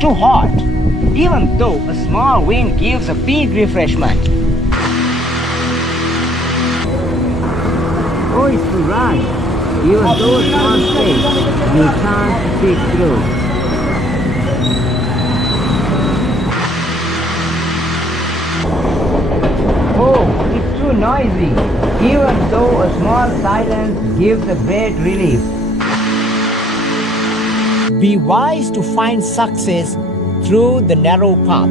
too hot, even though a small wind gives a big refreshment. Oh, it's too rush. Even though a small space, you can't fit through. Oh, it's too noisy. Even though a small silence gives a great relief. Be wise to find success through the narrow path.